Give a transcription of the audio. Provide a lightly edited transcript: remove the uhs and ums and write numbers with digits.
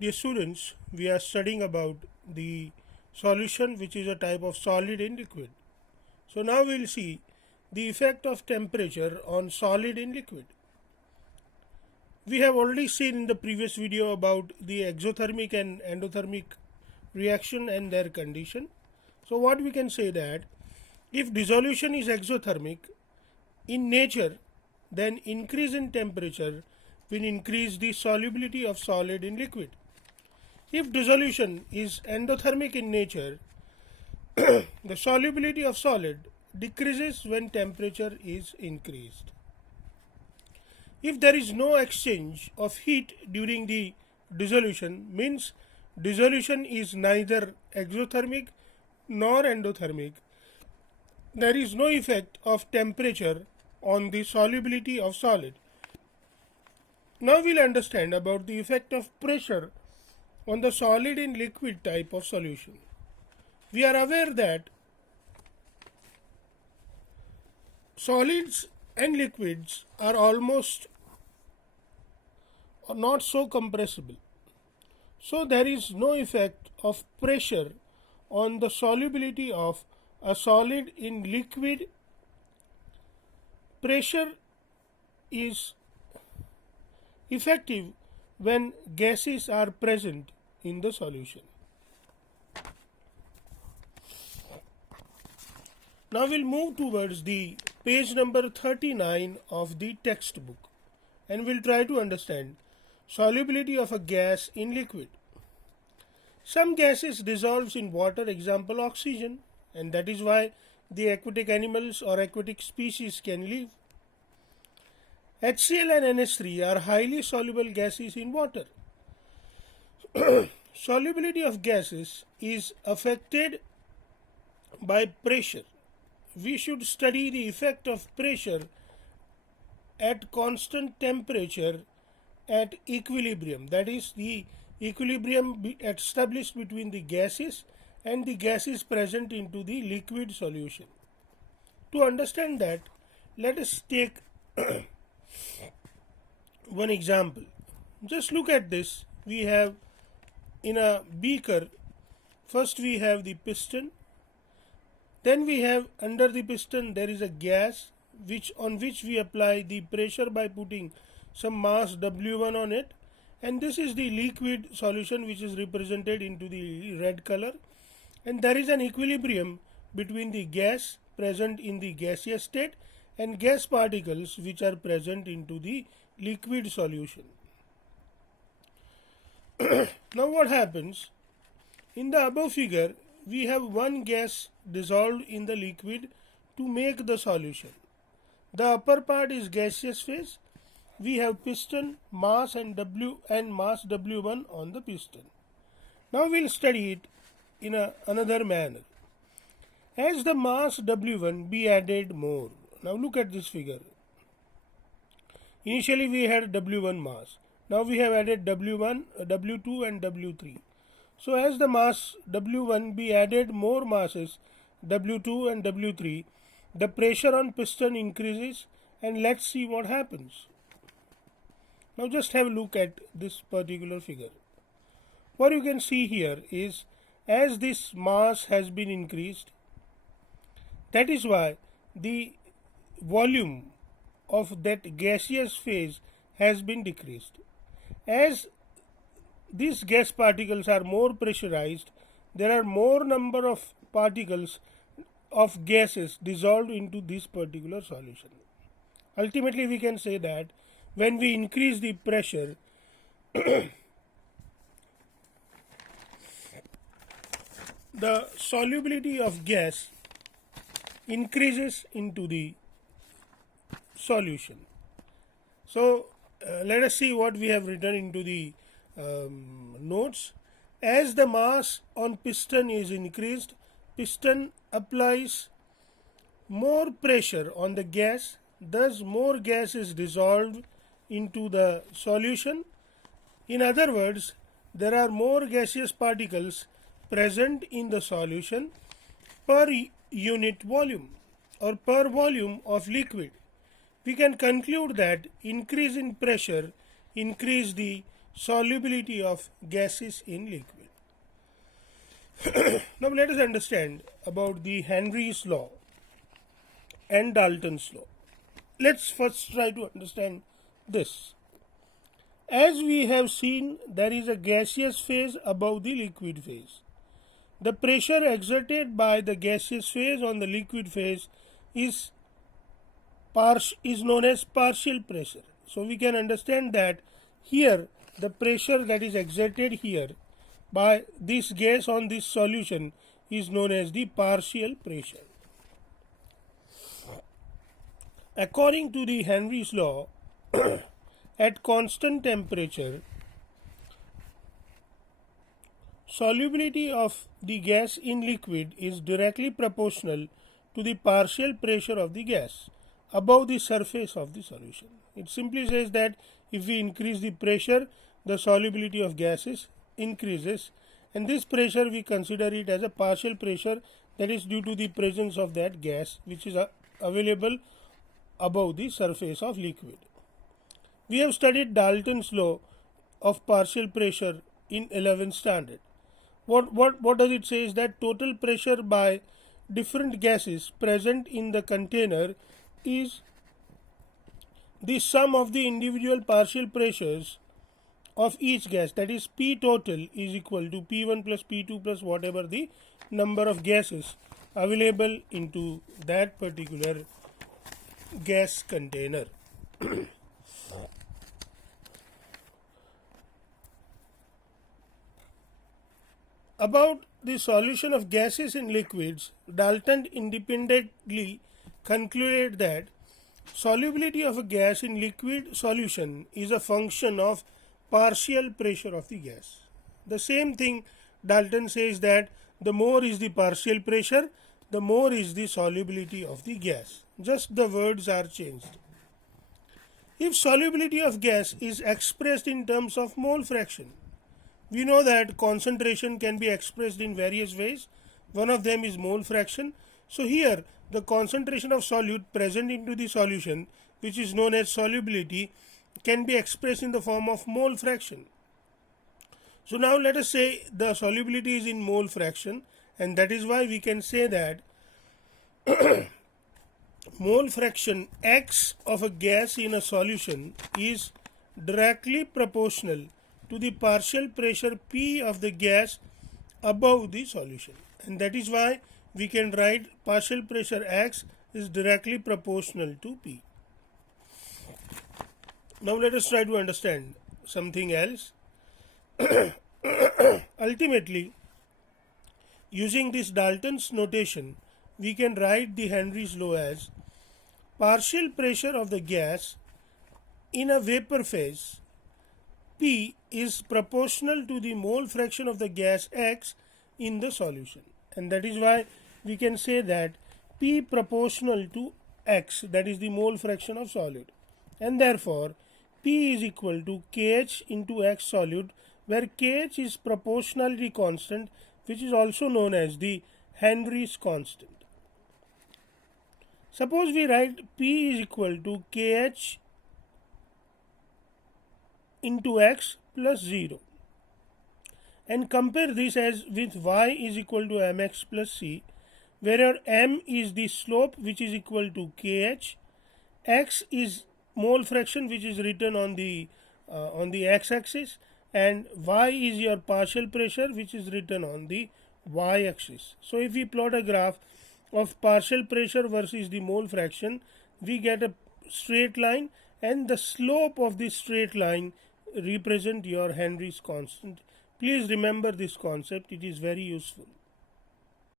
Dear students, we are studying about the solution which is a type of solid in liquid. So now we will see the effect of temperature on solid in liquid. We have already seen in the previous video about the exothermic and endothermic reaction and their condition. So what we can say that if dissolution is exothermic in nature, then increase in temperature will increase the solubility of solid in liquid. If dissolution is endothermic in nature, the solubility of solid decreases when temperature is increased. If there is no exchange of heat during the dissolution, means dissolution is neither exothermic nor endothermic, there is no effect of temperature on the solubility of solid. Now we'll understand about the effect of pressure on the solid in liquid type of solution. We are aware that solids and liquids are almost not so compressible. So there is no effect of pressure on the solubility of a solid in liquid. Pressure is effective when gases are present in the solution. Now we'll move towards the page number 39 of the textbook and we'll try to understand solubility of a gas in liquid. Some gases dissolves in water, example oxygen, and that is why the aquatic animals or aquatic species can live. HCl and NH3 are highly soluble gases in water. Solubility of gases is affected by pressure. We should study the effect of pressure at constant temperature at equilibrium, that is the equilibrium established between the gases and the gases present into the liquid solution. To understand that, let us take one example. Just look at this. We have in a beaker, first we have the piston, then we have under the piston there is a gas on which we apply the pressure by putting some mass W1 on it, and this is the liquid solution which is represented into the red color, and there is an equilibrium between the gas present in the gaseous state and gas particles which are present into the liquid solution. Now what happens? In the above figure, we have one gas dissolved in the liquid to make the solution. The upper part is gaseous phase. We have piston, mass and mass W1 on the piston. Now we'll study it in another manner. As the mass W1 be added more. Now look at this figure. Initially we had W1 mass. Now we have added W1, W2 and W3. So as the mass W1 be added more masses W2 and W3, the pressure on piston increases, and let's see what happens. Now just have a look at this particular figure. What you can see here is as this mass has been increased, that is why the volume of that gaseous phase has been decreased. As these gas particles are more pressurized, there are more number of particles of gases dissolved into this particular solution. Ultimately, we can say that when we increase the pressure, the solubility of gas increases into the solution. So let us see what we have written into the notes. As the mass on piston is increased, piston applies more pressure on the gas, thus more gas is dissolved into the solution. In other words, there are more gaseous particles present in the solution per unit volume or per volume of liquid. We can conclude that increase in pressure increase the solubility of gases in liquid. Now let us understand about the Henry's law and Dalton's law. Let's first try to understand this. As we have seen, there is a gaseous phase above the liquid phase. The pressure exerted by the gaseous phase on the liquid phase is known as partial pressure. So we can understand that here the pressure that is exerted here by this gas on this solution is known as the partial pressure. According to the Henry's law, at constant temperature, solubility of the gas in liquid is directly proportional to the partial pressure of the gas above the surface of the solution. It simply says that if we increase the pressure, the solubility of gases increases, and this pressure we consider it as a partial pressure, that is due to the presence of that gas which is available above the surface of liquid. We have studied Dalton's law of partial pressure in 11th standard. What does it say is that total pressure by different gases present in the container is the sum of the individual partial pressures of each gas, that is P total is equal to P1 plus P2 plus whatever the number of gases available into that particular gas container. About the solution of gases in liquids, Dalton independently concluded that solubility of a gas in liquid solution is a function of partial pressure of the gas. The same thing Dalton says that the more is the partial pressure, the more is the solubility of the gas. Just the words are changed. If solubility of gas is expressed in terms of mole fraction, we know that concentration can be expressed in various ways. One of them is mole fraction. So here the concentration of solute present into the solution, which is known as solubility, can be expressed in the form of mole fraction. So now let us say the solubility is in mole fraction, and that is why we can say that mole fraction X of a gas in a solution is directly proportional to the partial pressure P of the gas above the solution, and that is why we can write partial pressure X is directly proportional to P. Now let us try to understand something else. Ultimately, using this Dalton's notation, we can write the Henry's law as partial pressure of the gas in a vapor phase P is proportional to the mole fraction of the gas X in the solution, and that is why we can say that P proportional to X, that is the mole fraction of solute, and therefore P is equal to KH into X solute, where KH is proportionality constant, which is also known as the Henry's constant. Suppose we write P is equal to KH into X plus 0 and compare this as with Y is equal to mx plus c, where m is the slope which is equal to KH, X is mole fraction which is written on the x-axis, and Y is your partial pressure which is written on the y-axis. So if we plot a graph of partial pressure versus the mole fraction, we get a straight line, and the slope of this straight line represent your Henry's constant. Please remember this concept, it is very useful.